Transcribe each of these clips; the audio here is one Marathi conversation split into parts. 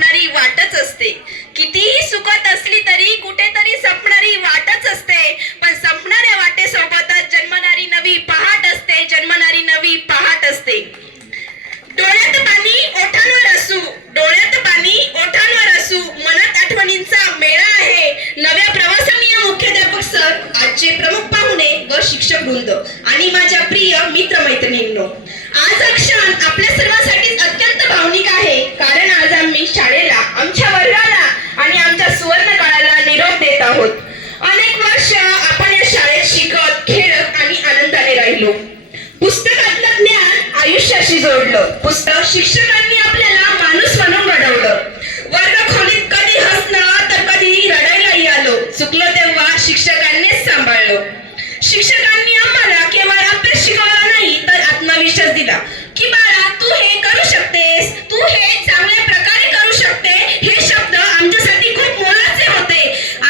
संपणारी वाटच असते. कितीही सुखत असली तरी कुठेतरी संपणारी वाटच असते. पण संपणाऱ्या वाटेसोबतच जन्मणारी नवी पहाट असते. जन्मणारी नवी पहाट असते. डोळ्यात पाणी ओठांवर असू, डोळ्यात पाणी ओठांवर असू, मनात आठवणींचा मेळा आहे. नव्या प्रवासानीय मुख्याध्यापक सर, आजचे प्रमुख पाहुणे व शिक्षक वृंद आणि माझ्या प्रिय मित्रमैत्रिणींनो, आज हा क्षण आपल्या सर्वांसाठी अत्यंत भावनिक आहे. कारण आज आम्ही शाळेला, आमच्या वर्गाला आणि आमच्या सुवर्ण काळाला निरोप देत आहोत. अनेक वर्ष आपण या शाळेत शिकत, खेळत आणि आनंदाने राहिलो. पुस्तकातलं ज्ञान आयुष्याशी जोडलं. पुस्तक शिक्षकांनी आपल्याला माणूस म्हणून घडवलं. वर्गखोलीत कधी हसणं तर कधी रडायलाही आलो. चुकलो तेव्हा शिक्षकांनीच सांभाळलं. शिक्षकांनी आम्हाला केवळ अभ्यास शिकवला नाही तर आत्मविश्वास दिला की बाळा, तू हे करू शकतेस, तू हे चांगल्या प्रकारे करू शकते. हे शब्द आमच्यासाठी खूप मोलाचे होते.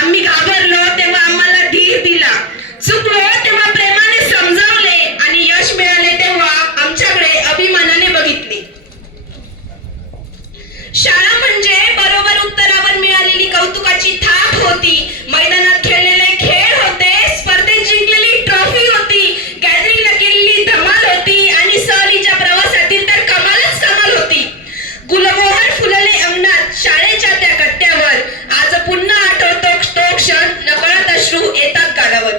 आम्ही घाबरलो तेव्हा आम्हाला धीर दिला. चुकलो तेव्हा प्रेमाने समजावले आणि यश मिळाले तेव्हा आमच्याकडे अभिमानाने बघितले. शाळा म्हणजे बरोबर उत्तरावर मिळालेली कौतुकाची थाप होती. मैदानात खेळलेले खेळ होते. स्पर्धेत जिंकलेली ट्रॉफी होती. गॅदरिंगला केलेली धमाल होती आणि सहलीच्या प्रवासातील तर कमालच कमाल होती. गुलमोहर फुलले अंगणात शाळेच्या त्या कट्ट्यावर. आज पुन्हा आठवतो तो क्षण, नकळत अश्रू येतात गालावर.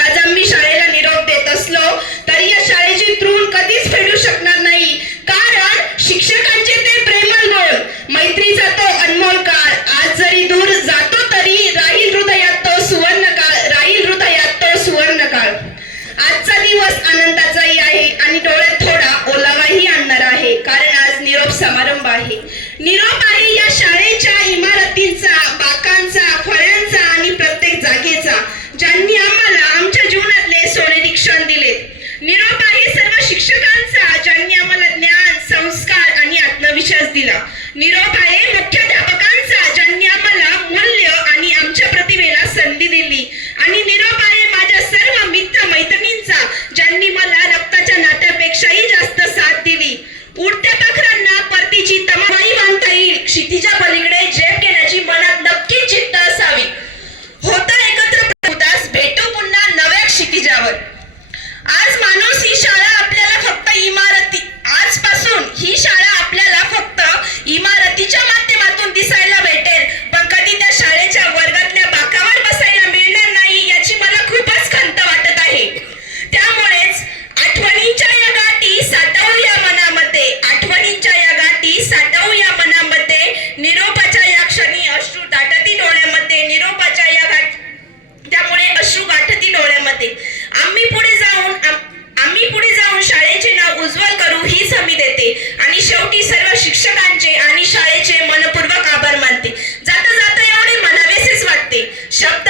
आज आम्ही शाळेला निरोप देत असलो तरी या शाळेची तृण कधीच फेडू शकणार नाही. कारण शिक्षकांचे ते प्रेमळ बोल, मैत्रीचा तो अनमोल काळ आज जरी दूर जातो तरी राहील हृदयात तो सुवर्ण काळ, राहील हृदयात तो सुवर्ण काळ. आजचा दिवस आनंदाचाही आहे आणि डोळ्यात थोडा ओलावाही आणणार आहे. कारण आज निरोप समारंभ आहे. निरोप आहे या शाळेच्या इमारतींचा, बाकांचा, फळ्यांचा आणि प्रत्येक जागेचा, ज्यांनी आम्हाला आमच्या जीवनातले सोनेरी क्षण दिले. निरोप आहे सर्व शिक्षकांचा, ज्यांनी आम्हाला ज्ञान, संस्कार आणि आत्मविश्वास दिला. निरोप आहे मुख्याध्यापकांचा, ज्यांनी आम्हाला मूल्य आणि आमच्या प्रतिभेला संधी दिली. आणि निरोप आहे माझ्या सर्व मित्र मैत्रिणींचा, ज्यांनी मला रक्ताच्या नात्यापेक्षाही जास्त साथ दिली. उडत्या पाखरांना परतीची तमाई बांधता येईल. क्षितिजा पलीकडे झेप घेण्याची मनात नक्कीच जिद्द असावी. होता एकत्र उदास, भेटू पुन्हा नव्या क्षितिजावर. आज माणूस ही शाळा आपल्याला फक्त आजपासून ही शाळा आपल्याला फक्त इमारतीच्या माध्यमातून दिसायला भेटेल, पण कधी त्या शाळेच्या वर्गातल्या बाकावर बसायला मिळणार नाही याची मला खूपच खंत वाटत आहे. त्यामुळेच आठवणींच्या या गाठी साठवूया मनामध्ये, आठवणींच्या या गाठी साठवूया मनामध्ये. निरोपाच्या या क्षणी अश्रू दाटती डोळ्यामध्ये, निरोपाच्या या त्यामुळे अश्रू गाठती डोळ्यामध्ये. आम्ही पुढे जाऊन शाळेचे नाव उज्ज्वल करू हीच हमी देते. आणि शेवटी सर्व शिक्षकांचे आणि शाळेचे मनपूर्वक आभार मानते. जाता जाता एवढे म्हणावेसेच वाटते. शब्द